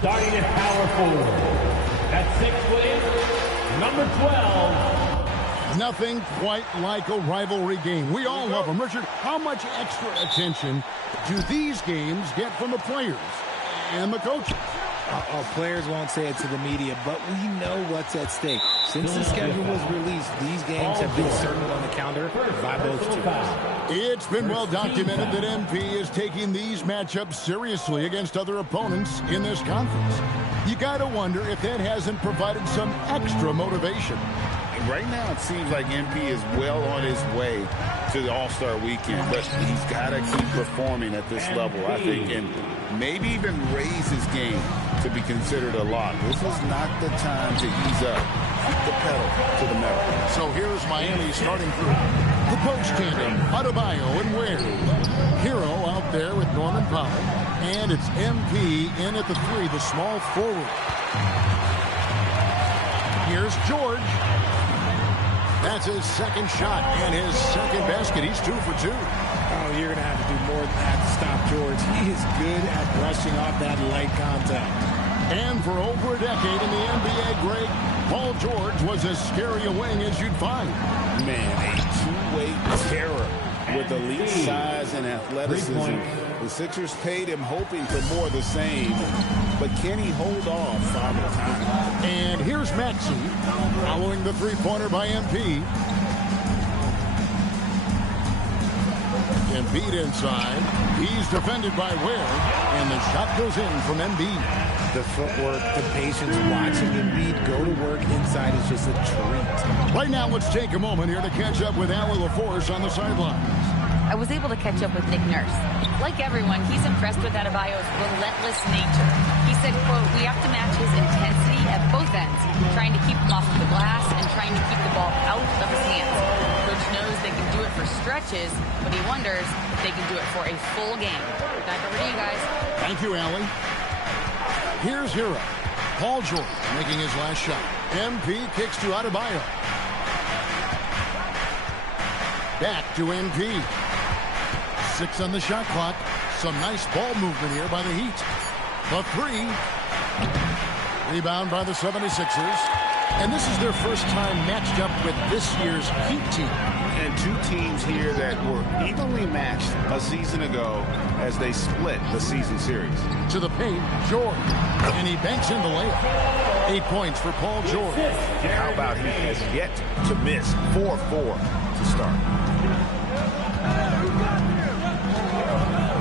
Starting at power forward, at 6', number 12. Nothing quite like a rivalry game. We all love them. Richard, how much extra attention do these games get from the players and the coaches? Players won't say it to the media, but we know what's at stake. Since the schedule was released, these games have been circled on the calendar by both teams. It's been well documented that MP is taking these matchups seriously against other opponents in this conference. You got to wonder if that hasn't provided some extra motivation. And right now, it seems like MP is well on his way to the All-Star weekend, but he's got to keep performing at this level, I think, and maybe even raise his game to be considered a lock. This is not the time to ease up. Keep the pedal to the metal. So here's Miami starting through. The post tandem, Adebayo and Ware. Hero out there with Norman Powell. And it's MP in at the 3, the small forward. Here's George. That's his second shot and his second basket. He's 2 for 2. Oh, you're going to have to do more than that to stop George. He is good at brushing off that light contact. And for over a decade in the NBA, Greg, Paul George was as scary a wing as you'd find. Man, a two-way terror with elite size and athleticism. The Sixers paid him hoping for more of the same, but can he hold off Father Time? And here's Maxey following the three-pointer by MP. Embiid inside. He's defended by Ware, and the shot goes in from Embiid. The footwork, the patience, watching Embiid go to work inside is just a treat. Right now, let's take a moment here to catch up with Allie LaForce on the sidelines. I was able to catch up with Nick Nurse. Like everyone, he's impressed with Adebayo's relentless nature. He said, quote, "We have to match his intensity at both ends, trying to keep him off of the glass and trying to keep the ball out of his hands. Coach knows they can do it for stretches, but he wonders if they can do it for a full game." Back over to you guys. Thank you, Allie. Here's Hero. Paul George making his last shot. MP kicks to Adebayo. Back to MP. 6 on the shot clock. Some nice ball movement here by the Heat. The 3. Rebound by the 76ers. And this is their first time matched up with this year's Heat team. And two teams here that were evenly matched a season ago as they split the season series. To the paint, George. And he banks in the layup. 8 points for Paul George. How about he has yet to miss 4-4 to start.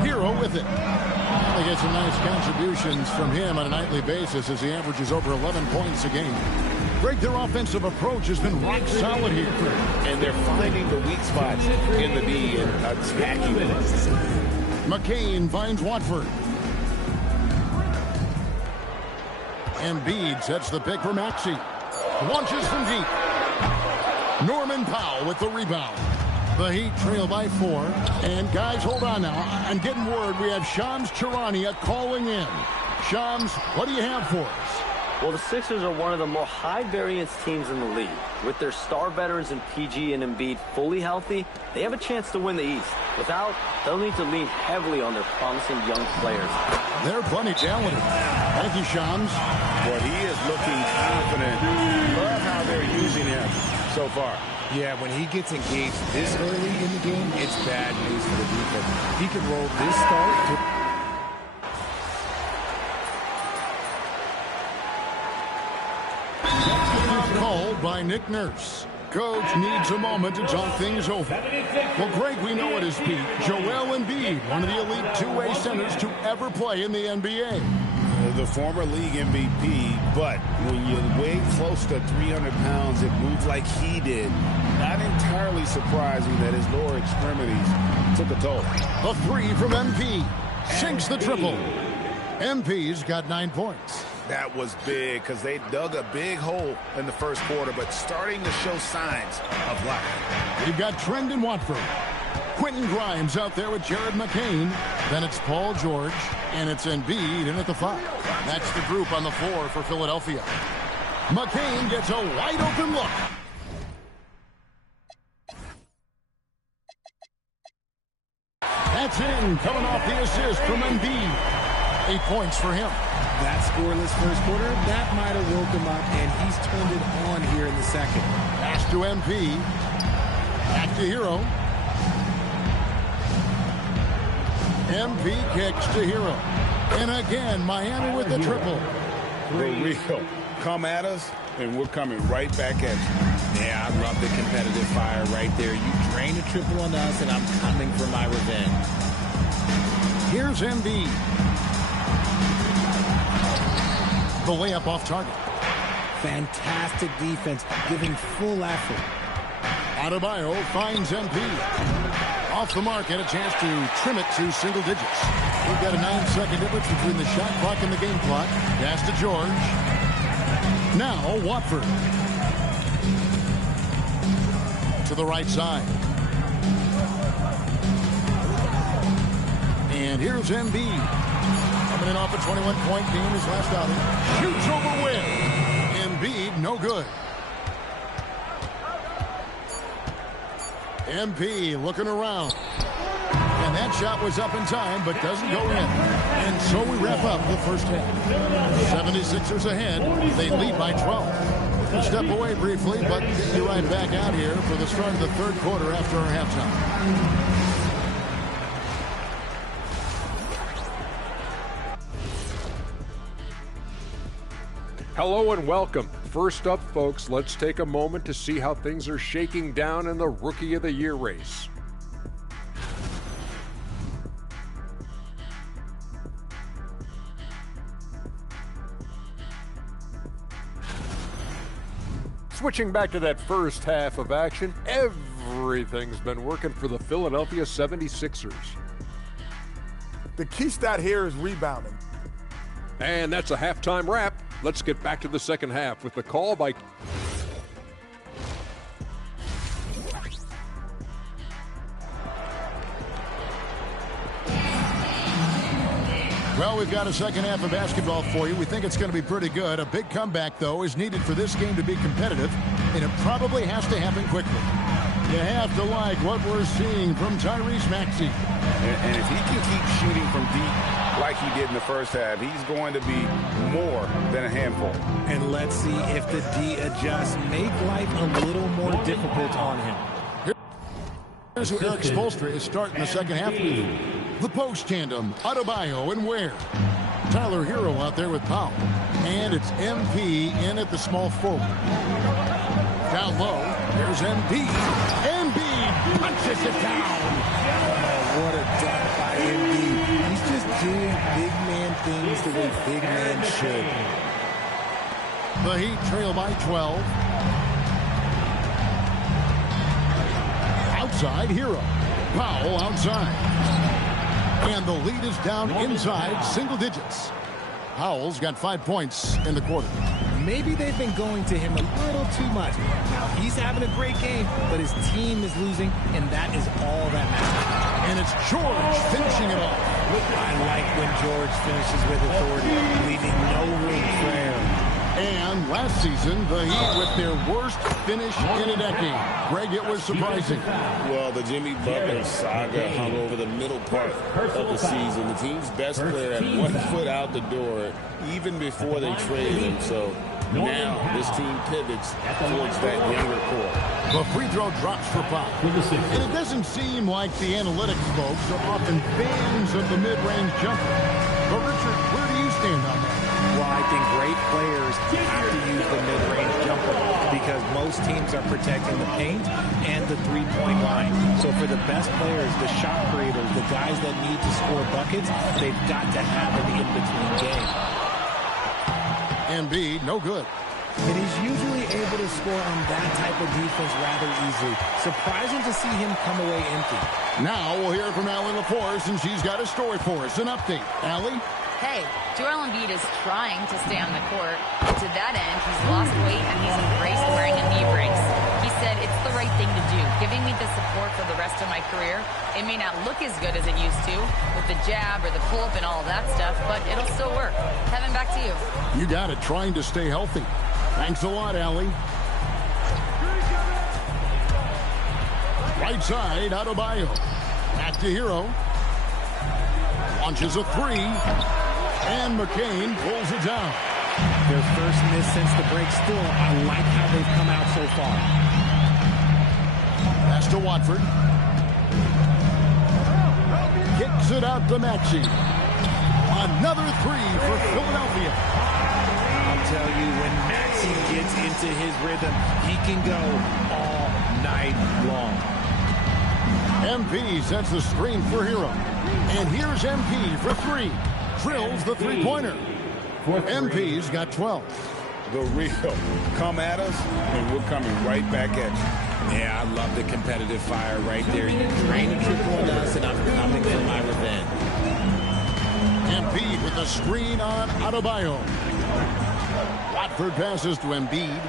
Hero with it. They get some nice contributions from him on a nightly basis as he averages over 11 points a game. Greg, their offensive approach has been rock solid here. And they're finding the weak spots in the D and attacking them. McCain finds Watford. Embiid sets the pick for Maxey. Launches from deep. Norman Powell with the rebound. The Heat trail by 4. And guys, hold on now. I'm getting word we have Shams Charania calling in. Shams, what do you have for us? Well, the Sixers are one of the more high-variance teams in the league. With their star veterans in PG and Embiid fully healthy, they have a chance to win the East. Without, they'll need to lean heavily on their promising young players. They're plenty talented. Thank you, Shams. Well, he is looking confident. Love how they're using him so far. Yeah, when he gets engaged this early in the game, it's bad news for the defense. He can roll this start to... Called by Nick Nurse. Coach needs a moment to talk things over. Well, Greg, we know at his peak, Joel Embiid, one of the elite two-way centers to ever play in the NBA. The former league MVP, but when you weigh close to 300 pounds, it moves like he did. Not entirely surprising that his lower extremities took a toll. A 3 from MP. Sinks the triple. MP's got 9 points. That was big because they dug a big hole in the first quarter, but starting to show signs of life. You've got Trendon Watford. Quentin Grimes out there with Jared McCain. Then it's Paul George, and it's Embiid in at the 5. That's the group on the floor for Philadelphia. McCain gets a wide-open look. That's in, coming off the assist from Embiid. 8 points for him. That scoreless first quarter, that might have woke him up, and he's turned it on here in the second. Pass to MP. Back to Hero. MP kicks to Hero. And again, Miami with the triple. For real. Come at us, and we're coming right back at you. Yeah, I love the competitive fire right there. You drain a triple on us, and I'm coming for my revenge. Here's Embiid. The layup off target. Fantastic defense, giving full effort. Adebayo finds MP. Off the mark and a chance to trim it to single digits. We've got a 9-second difference between the shot clock and the game clock. Pass to George. Now Watford. To the right side. And here's Embiid. Coming in off a 21-point game his last outing. Shoots over Wynn. Embiid, no good. MP looking around. And that shot was up in time, but doesn't go in. And so we wrap up the first half. 76ers ahead. They lead by 12. We'll step away briefly, but get you right back out here for the start of the third quarter after our halftime. Hello and welcome. First up, folks, let's take a moment to see how things are shaking down in the Rookie of the Year race. Switching back to that first half of action, everything's been working for the Philadelphia 76ers. The key stat here is rebounding. And that's a halftime wrap. Let's get back to the second half with the call by... Well, we've got a second half of basketball for you. We think it's going to be pretty good. A big comeback, though, is needed for this game to be competitive, and it probably has to happen quickly. You have to like what we're seeing from Tyrese Maxey. And if he can keep shooting from deep like he did in the first half, he's going to be more than a handful. And let's see if the D adjusts, make life a little more difficult on him. Here's who Eric Spoelstra is starting the second half with. The post tandem, Adebayo and Ware. Tyler Hero out there with Powell. And it's MP in at the small forward. Down low, there's Embiid. Embiid punches it down. Oh, what a dunk by Embiid. He's just doing big man things the way big men should. The Heat trail by 12. Outside, Hero. Powell outside. And the lead is down inside single digits. Powell's got 5 points in the quarter. Maybe they've been going to him a little too much. Now, he's having a great game, but his team is losing, and that is all that matters. And it's George finishing it off. I like when George finishes with authority, leaving no room for error. And last season, the Heat with their worst finish in a decade. Greg, it was surprising. Well, the Jimmy Butler saga hung over the middle part of the season. The team's best player had 1 foot out the door even before they traded him. So now this team pivots towards that younger core. The free throw drops for Pop. And it doesn't seem like the analytics folks are often fans of the mid-range jumper. But Richard, where do you stand on that? Well, I think great players have to use the mid-range jumper because most teams are protecting the paint and the three-point line. So for the best players, the shot creators, the guys that need to score buckets, they've got to have an in-between game. Embiid, no good. And he's usually able to score on that type of defense rather easily. Surprising to see him come away empty. Now we'll hear from Allie LaForce, and she's got a story for us. An update. Allie? Hey, Joel Embiid is trying to stay on the court. And to that end, he's lost weight and he's embraced wearing a knee brace. He said, it's the right thing to do, giving me the support for the rest of my career. It may not look as good as it used to with the jab or the pull-up and all that stuff, but it'll still work. Kevin, back to you. You got it, trying to stay healthy. Thanks a lot, Allie. Right side, Adebayo. Back to Hero. Launches a three. And McCain pulls it down. Their first miss since the break. Still, I like how they've come out so far. Pass to Watford. Kicks it out to Maxey. Another three for Philadelphia. I'll tell you, when Maxey gets into his rhythm, he can go all night long. MP sets the screen for Hero. And here's MP for three. Drills the three-pointer. MP's got 12. The real. Come at us, and we're coming right back at you. Yeah, I love the competitive fire right there. You drain a triple on us, and I'm coming for my revenge. Embiid with the screen on Adebayo. Watford passes to Embiid.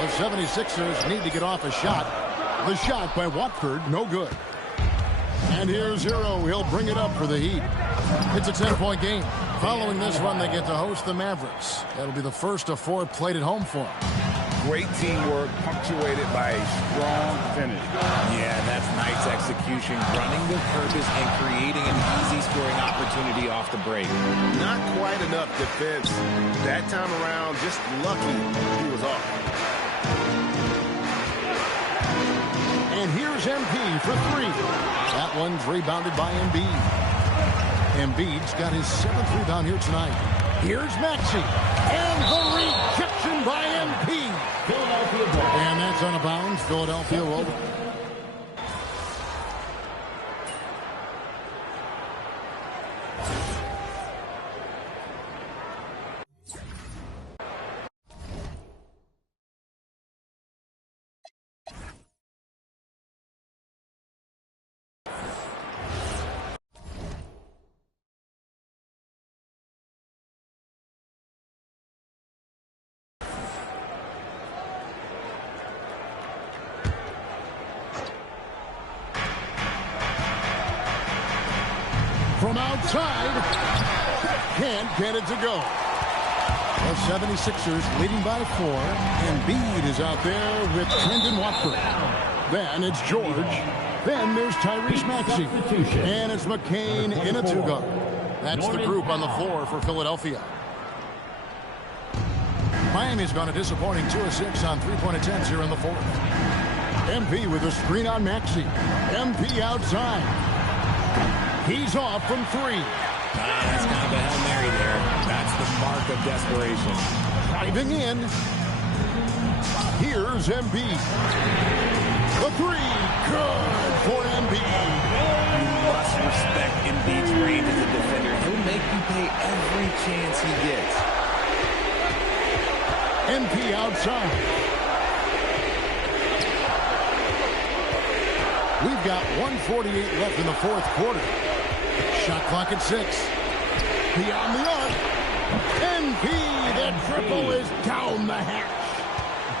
The 76ers need to get off a shot. The shot by Watford, no good. And here's Hero. He'll bring it up for the Heat. It's a 10-point game. Following this run, they get to host the Mavericks. That'll be the first of four played at home for them. Great teamwork, punctuated by a strong finish. Yeah, that's nice execution, running with purpose and creating an easy scoring opportunity off the break. Not quite enough defense that time around. Just lucky he was off. And here's MP for three. That one's rebounded by Embiid. Embiid's got his 7th rebound here tonight. Here's Maxey. And the rejection by MP. And that's out of bounds. Philadelphia will. From outside, can't get it to go. The 76ers leading by 4. Embiid is out there with Trendon Watford. Then it's George. Then there's Tyrese Maxey. And it's McCain in a two-guard. That's the group on the floor for Philadelphia. Miami's gone a disappointing 2 of 6 on three-point attempts here in the fourth. MP with a screen on Maxey. MP outside. He's off from 3. That's kind of a Hail Mary there. That's the mark of desperation. Driving in. Here's Embiid. The 3. Good for Embiid. You must respect Embiid's range as a defender. He'll make you pay every chance he gets. MP outside. We've got 1:48 left in the fourth quarter. Shot clock at 6. Beyond the arc. MP, the triple is down the hatch.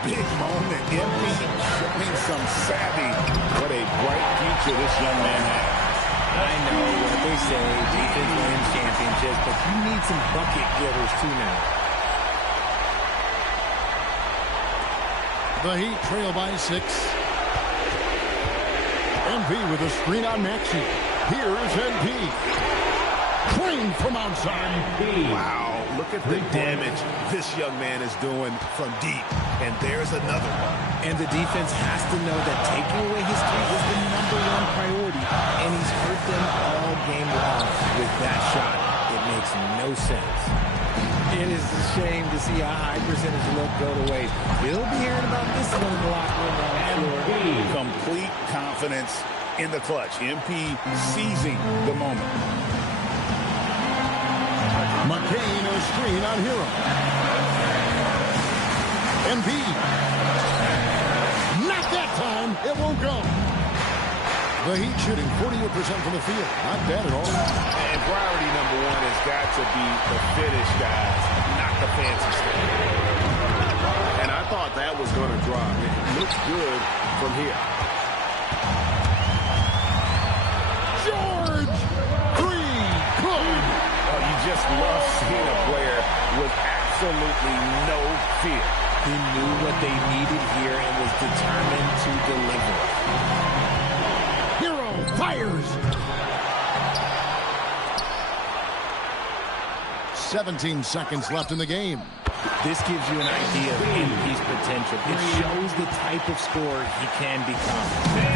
Big moment. MP showing some savvy. What a bright future this young man has. I know what they say, defense wins championships, but you need some bucket getters too now. The Heat trail by 6. MP with a screen on Maxey. Here's MP. Clean from outside. Wow, look at the damage this young man is doing from deep. And there's another one. And the defense has to know that taking away his 3 is the #1 priority. And he's hurt them all game long with that shot. It makes no sense. It is a shame to see a high percentage look go to waste. We'll be hearing about this one in the locker room on the floor. Complete confidence in the clutch. MP seizing the moment. McCain a screen on Hero. Embiid. Not that time. It won't go. The Heat shooting 48% from the field. Not bad at all. And priority #1 has got to be the finish, guys, not the fancy stuff. And I thought that was going to drop. It looks good from here. George! 3. Good. Oh, you just love seeing a player with absolutely no fear. He knew what they needed here and was determined to deliver. Hero fires. 17 seconds left in the game. This gives you an idea of MP's potential. It shows the type of scorer he can become.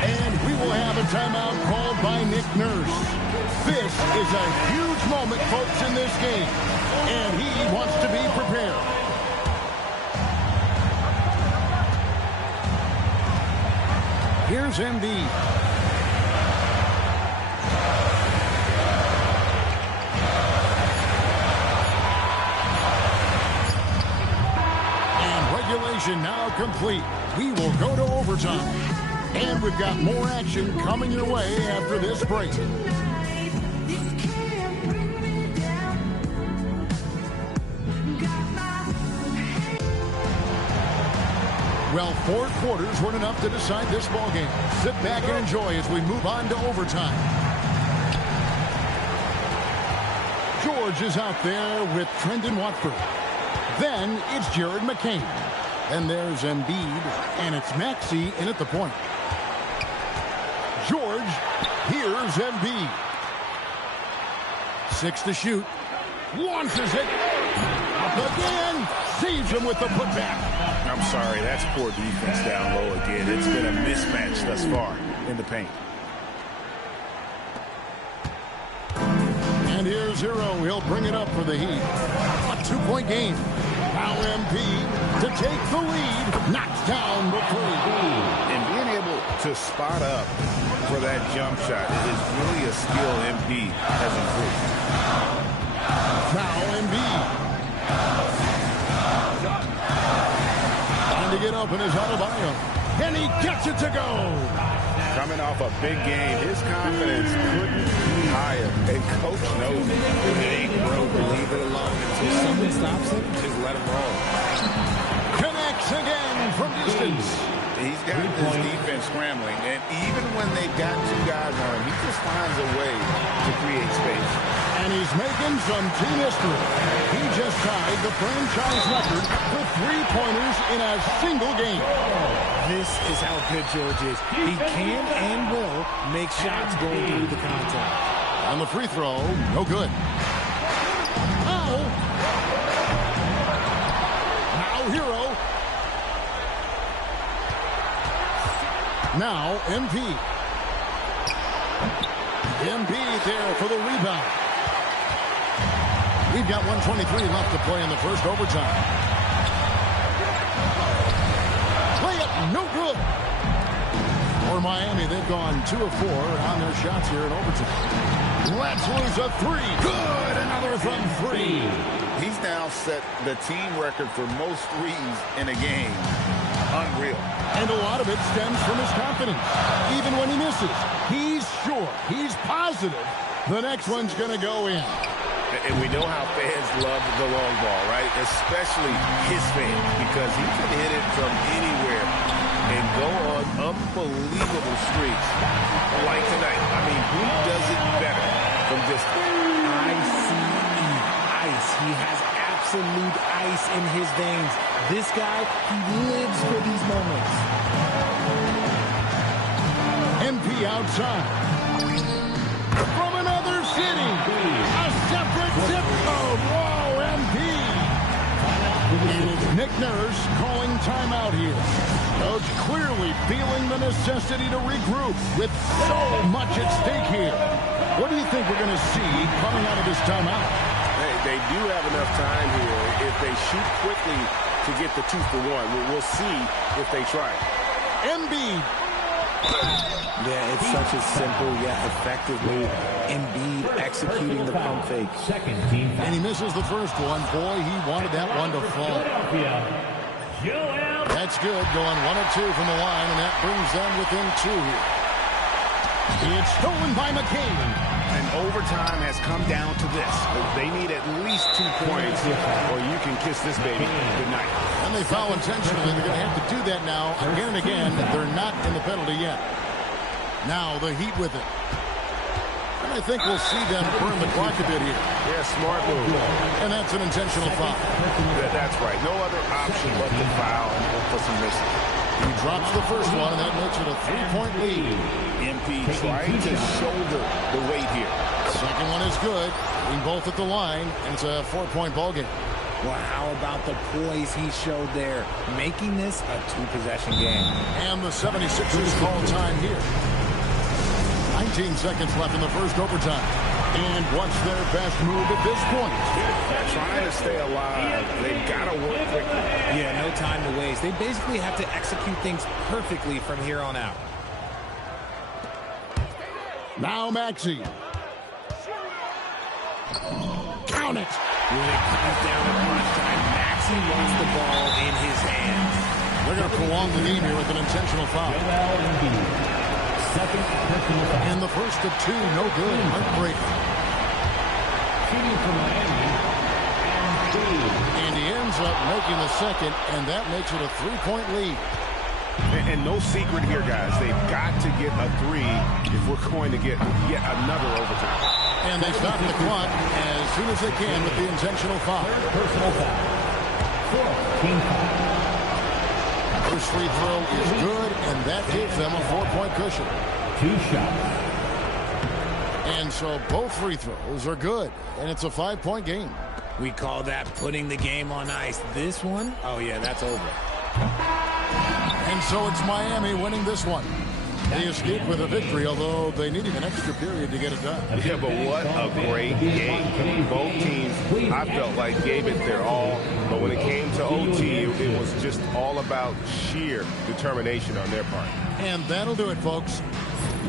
And we will have a timeout called by Nick Nurse. This is a huge moment, folks, in this game. And he wants to be prepared. Here's Embiid. Regulation now complete. We will go to overtime. And we've got more action coming your way after this break. Well, 4 quarters weren't enough to decide this ballgame. Sit back and enjoy as we move on to overtime. George is out there with Trendon Watford. Then it's Jared McCain. And there's Embiid, and it's Maxey in at the point. George, here's Embiid. 6 to shoot. Launches it. Up again. Saves him with the putback. I'm sorry, that's poor defense down low again. It's been a mismatch thus far in the paint. And here's Hero. He'll bring it up for the Heat. A 2-point game. Now MP to take the lead. Knocks down the 3. And being able to spot up for that jump shot is really a skill MP has improved. Now Embiid. Trying to get open is Adebayo. And he gets it to go. Coming off a big game, his confidence couldn't be higher. And coach knows it. It ain't broke. Leave it alone until someone stops him. Just let him roll. Connects again from distance. He's got this defense scrambling, and even when they've got 2 guys on him, he just finds a way to create space. And he's making some team history. He just has tied the franchise record for three-pointers in a single game. This is how good George is. He can and will make shots going through the contact. On the free throw, no good. Now Hero. Now MP. MP there for the rebound. We've got 1:23 left to play in the first overtime. Play it, no good. For Miami, they've gone 2 of 4 on their shots here in overtime. Let's lose a 3. Good, another from 3. He's now set the team record for most threes in a game. Unreal. And a lot of it stems from his confidence. Even when he misses, he's sure, he's positive the next one's going to go in. And we know how fans love the long ball, right? Especially his fans, because he can hit it from anywhere and go on unbelievable streaks like tonight. I mean, who does it better from distance? Ice. He has absolute ice in his veins. This guy, he lives for these moments. MP outside. From another city. A separate zip code. Whoa, MP. And it's Nick Nurse calling timeout here. Coach clearly feeling the necessity to regroup with so much at stake here. What do you think we're going to see coming out of this timeout? They do have enough time here if they shoot quickly to get the 2 for 1. We'll see if they try. Embiid. Yeah, it's such a simple yet effective move. Embiid executing the pump fake. And he misses the first one. Boy, he wanted that one to fall. That's good. Going 1 of 2 from the line, and that brings them within 2 here. It's stolen by McCain. And overtime has come down to this. They need at least 2 points or you can kiss this baby goodnight. And they foul intentionally. They're going to have to do that now again and again. They're not in the penalty yet. Now the Heat with it. And I think we'll see them burn the clock a bit here. Yeah, smart move. And that's an intentional foul. That's right. No other option but to foul for some missing. He drops the first one, and that makes it a 3-point lead. MP trying to shoulder the weight here. Second one is good. Being both at the line, and it's a 4-point ball game. Well, how about the poise he showed there, making this a 2-possession game. And the 76ers call time here. 19 seconds left in the first overtime. And what's their best move at this point? Trying to stay alive. They've got to work quickly. Yeah, no time to waste. They basically have to execute things perfectly from here on out. Now Maxey. Count it. When it comes down to crunch time, Maxey wants the ball in his hands. They're going to prolong the game here with an intentional foul. And the first of 2, no good. Heartbreaker. And he ends up making the second, and that makes it a 3-point lead. And no secret here, guys. They've got to get a 3 if we're going to get yet another overtime. And they stop the clock as soon as they can with the intentional foul. Personal foul. Team foul. First free throw is good, and that gives them a 4-point cushion. 2 shots. And so both free throws are good, and it's a 5-point game. We call that putting the game on ice. This one, oh yeah, that's over. And so it's Miami winning this one. They escape with a victory, although they needed an extra period to get it done. Yeah, but what a great game. Both teams, I felt like, gave it their all. But when it came to OT, it was just all about sheer determination on their part. And that'll do it, folks.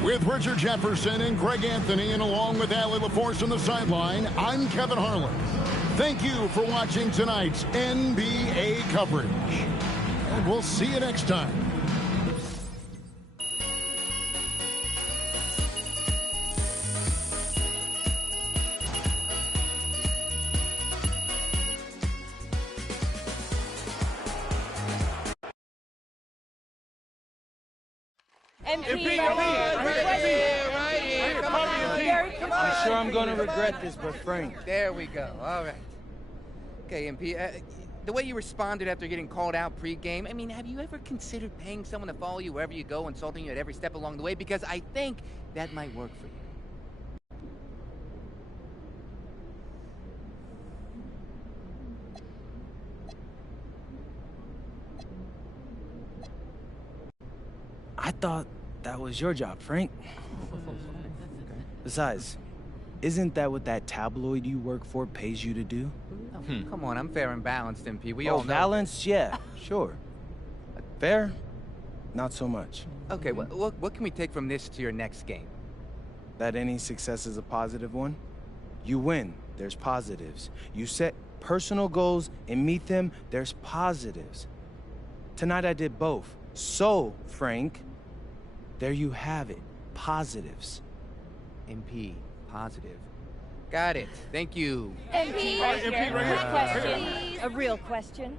With Richard Jefferson and Greg Anthony, and along with Allie LaForce on the sideline, I'm Kevin Harlan. Thank you for watching tonight's NBA coverage. And we'll see you next time. MP, come on. Right here. Come on. I'm sure I'm going to regret this, but Frank. There we go. All right. Okay, MP, the way you responded after getting called out pre-game, I mean, have you ever considered paying someone to follow you wherever you go, insulting you at every step along the way? Because I think that might work for you. I thought that was your job, Frank. Besides, isn't that what that tabloid you work for pays you to do? Oh, come on, I'm fair and balanced, MP. We Oh, all know. balanced? Yeah, sure. Fair? Not so much. Okay, what can we take from this to your next game? That any success is a positive one? You win, there's positives. You set personal goals and meet them, there's positives. Tonight I did both. So, Frank, there you have it. Positives. MP, positive. Got it. Thank you. MP, Right here. MP, right here. question. A real question.